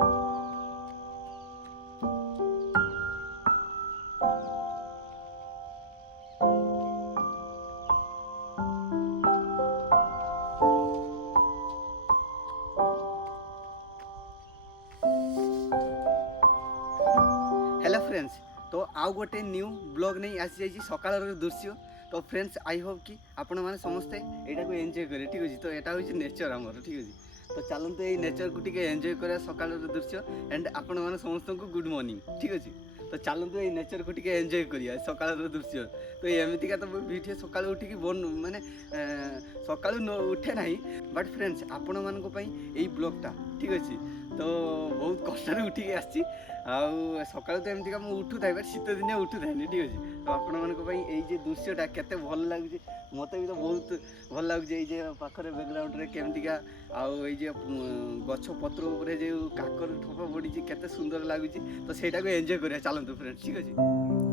Hello friends, तो आउ गोटे न्यू ब्लॉग नहीं आसी जाइए सकाल दृश्य। तो फ्रेंड्स आई होप कि आपण मैंने समस्ते यहाँ को एंजॉय करें, ठीक अच्छे। तो यहाँ हूँ नेचर आमर, ठीक अच्छे। तो चलते ये नेचर को टी एंजॉय करा सकाल दृश्य एंड आपण मैंने समस्त को गुड मॉर्निंग, ठीक अच्छे। तो चलते ये नेचर को टी एंजॉय करिया सकाल दृश्य। तो एमतीका तो वीडियो सका उठिक मानने सका उठे ना, बट फ्रेंड्स आपण मान यही ब्लॉगटा ठीक अच्छे। तो बहुत कष्ट उठिक आसी सका तो एमती मुझे उठुए बट शीत दिन उठुए ठीक अच्छे। तो आपण मानी दृश्यटा केते भल लगे मत भी तो बहुत भल लगे। पाखे बैकग्राउंड केमतिका आई गछ पत्र जो काकर ठोप पड़ी केते सुंदर लगुच। तो सहीटा को एंजॉय करिया चलतु फ्रेंड्स, ठीक अच्छे।